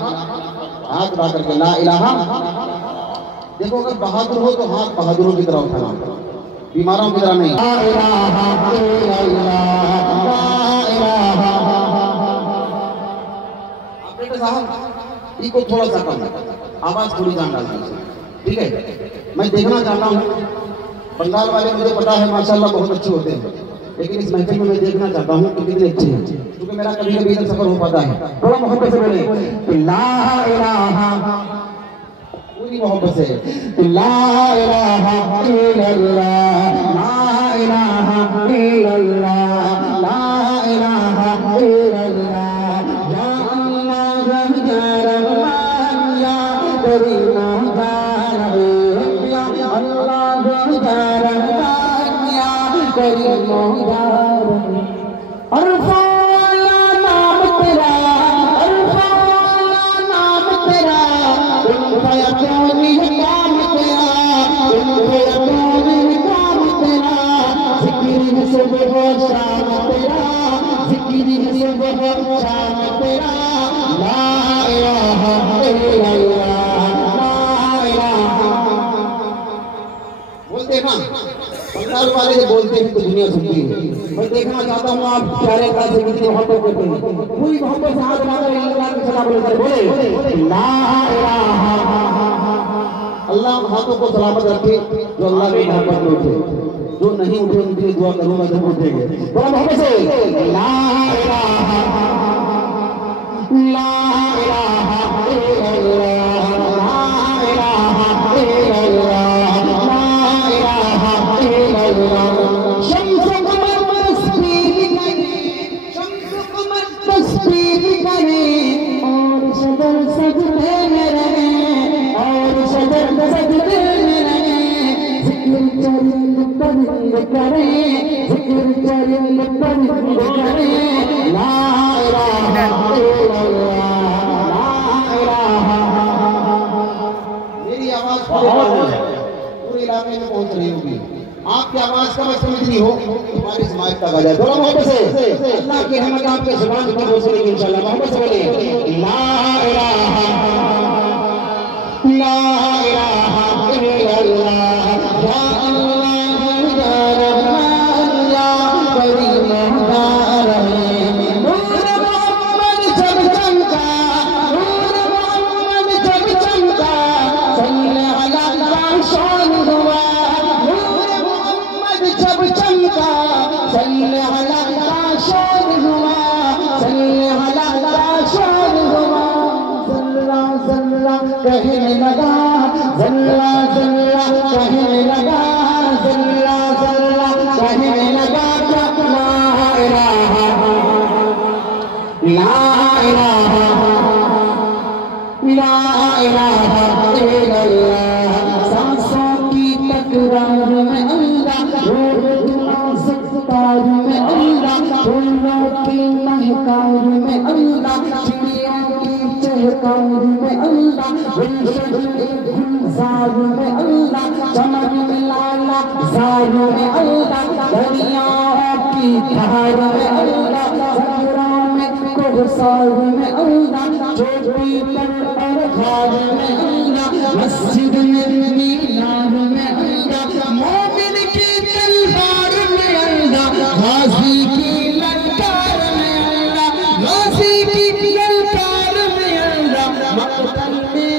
हाथ उठा करके ला इलाहा। देखो अगर बहादुर हो तो हाथ बहादुरों की तरह उठाना, बीमारों की तरह नहीं। ला इलाहा इल्लल्लाह, ला इलाहा। आप बेटे साहब इको थोड़ा सा कम, आवाज थोड़ी जान डाल दीजिए, ठीक है। मैं देखना चाहता हूँ, बंगाल वाले मुझे पता है माशाल्लाह बहुत अच्छे होते हैं, लेकिन इस महफिल में मैं देखना चाहता हूँ कि कितने अच्छे हैं, क्योंकि मेरा कभी कभी इधर सफर हो पाता है। थोड़ा मोहब्बत से बोले ला इलाहा, पूरी मोहब्बत से ला इलाहा इल्लल्लाह, ला इलाहा इल्लल्लाह, ला इलाहा इल्लल्लाह, या अल्लाह या रहमान या करीम या अल्लाह या रहमान या करीम और नाम तेरा, नाम तेरा, काम तेरा, काम तेरा, जिक्र से बहुत शाम तेरा, जिक्र से बहुत शाम तेरा, ला इलाहा इल्लल्लाह, ला इलाहा। बोलते ना बंगाल वाले जो बोलते हैं तो दुनिया सुनती है। मैं देखना चाहता हूँ आप प्यारे का से कितनी मोहब्बत करते हैं, पूरी मोहब्बत से हाथ उठाकर अल्लाह की सलाम बोलकर बोले ला इलाहा। अल्लाह हाथों को सलामत रखे जो अल्लाह की मोहब्बत में उठे, जो नहीं उठे उनके लिए दुआ करूंगा जब उठेंगे। बड़ा मोहब्बत से ला इलाहा, ला इलाहा इल्लल्लाह, ला इलाहा इल्लल्लाह, ला इलाहा इल्लल्लाह। शम्स कमर तस्बीह करे, शम्स कमर तस्बीह करे, और सदर सजदे में रहे, और सदर सजदे में रहे, जिक्र चरिंद परिंद करे, जिक्र चरिंद परिंद करे, ला इलाहा इल्लल्लाह, ला इलाहा। मेरी आवाज पूरे इलाके में पहुंच रही होगी, आपकी आवाज का मैं समझ रही हो, तुम्हारी समाज का वजह। थोड़ा मोहब्बत से अल्लाह की रहमत आपके जुबान पर पहुंचेगी इंशाल्लाह। मोहब्बत से बोले ला इलाहा, ला इलाहा इल्लल्लाह, या अल्लाह या रहमान या करीम या रहीम। नूर मोहम्मद जब चमका, नूर मोहम्मद जब चमका, सल्लल्लाहु अलैहि शान हुआ, नूर मोहम्मद जब चमका, सल्लल्लाहु अलैहि शान हुआ, सल्लल्लाहु अलैहि शान हुआ। सल्ला सल्ला कहने लगा, सल्ला सल्ला कहने लगा, सल्ला सल्ला कहने लगा, ला इलाहा, ला इलाहा, ला इलाहा इल्लल्लाह। सांसों की तकरार में अल्लाह, सत्तार में अल्लाह, फूलों की महकार में अल्लाह, चिड़ियों की चहकार में अल्लाह, गुलजार में अल्लाह, चमन लाला जार में अल्लाह, दरियाओं की धार में अल्लाह, समुद्रों में कोहसार में अल्लाह, चोटी पर और घार में अल्लाह, मस्जिद में मीनार में अल्लाह, मोमिन की तलवार में अल्लाह, गाजी की ललकार में अल्लाह, गाजी की ललकार में अल्लाह, मक़तल में